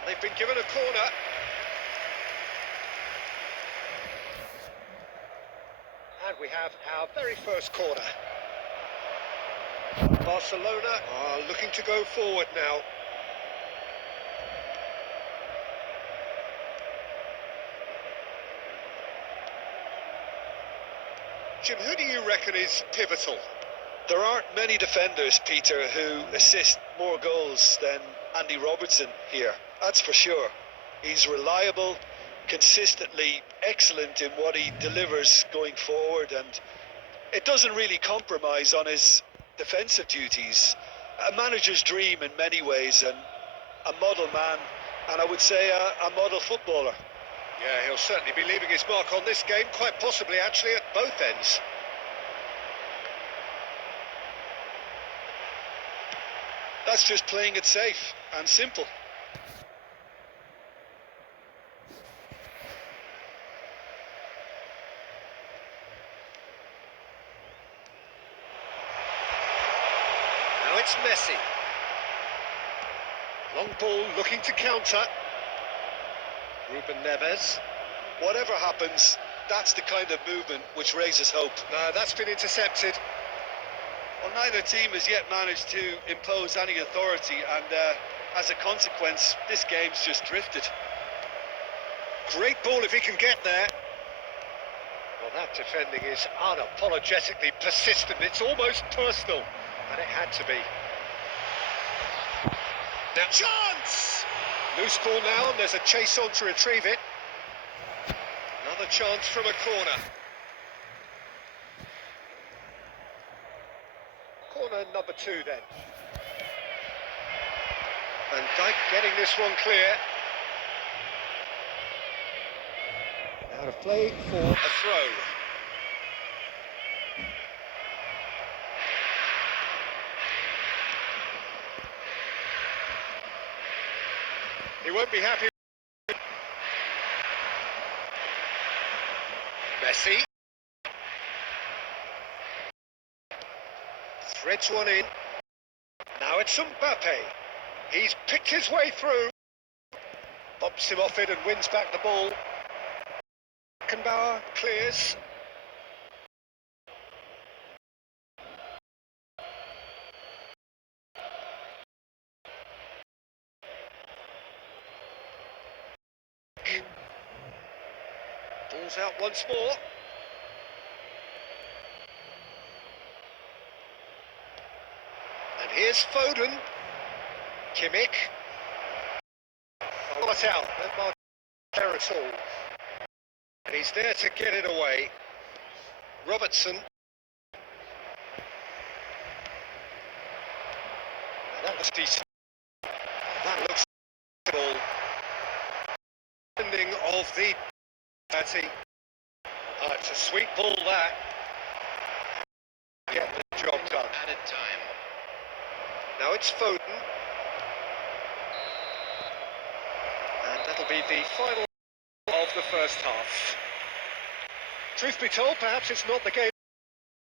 And they've been given a corner. And we have our very first corner. Barcelona are looking to go forward now. Jim, who do you reckon is pivotal? There aren't many defenders, Peter, who assist more goals than Andy Robertson here. That's for sure. He's reliable, consistently excellent in what he delivers going forward, and it doesn't really compromise on his defensive duties. A manager's dream in many ways, and a model man, and I would say a model footballer. Yeah, he'll certainly be leaving his mark on this game, quite possibly actually at both ends. That's just playing it safe and simple. Now it's Messi. Long ball looking to counter. Ruben Neves. Whatever happens, that's the kind of movement which raises hope. No, that's been intercepted. Well, neither team has yet managed to impose any authority, and as a consequence, this game's just drifted. Great ball if he can get there. Well, that defending is unapologetically persistent. It's almost personal, and it had to be. Now, chance! Loose ball now, and there's a chase on to retrieve it. Another chance from a corner. Corner number 2 then. Van Dijk getting this one clear. Now to play for a throw. He won't be happy. Messi. Threads one in. Now it's Mbappe. He's picked his way through. Bumps him off it and wins back the ball. Beckenbauer clears. Ball's out once more. And here's Foden. Kimmich. Not out. Not there at all. And he's there to get it away. Robertson. That was decent. That looks ball. Ending of the 30. It's a sweet ball that. Get the job done. Added time. Now it's Foden. And that'll be the final of the first half. Truth be told, perhaps it's not the game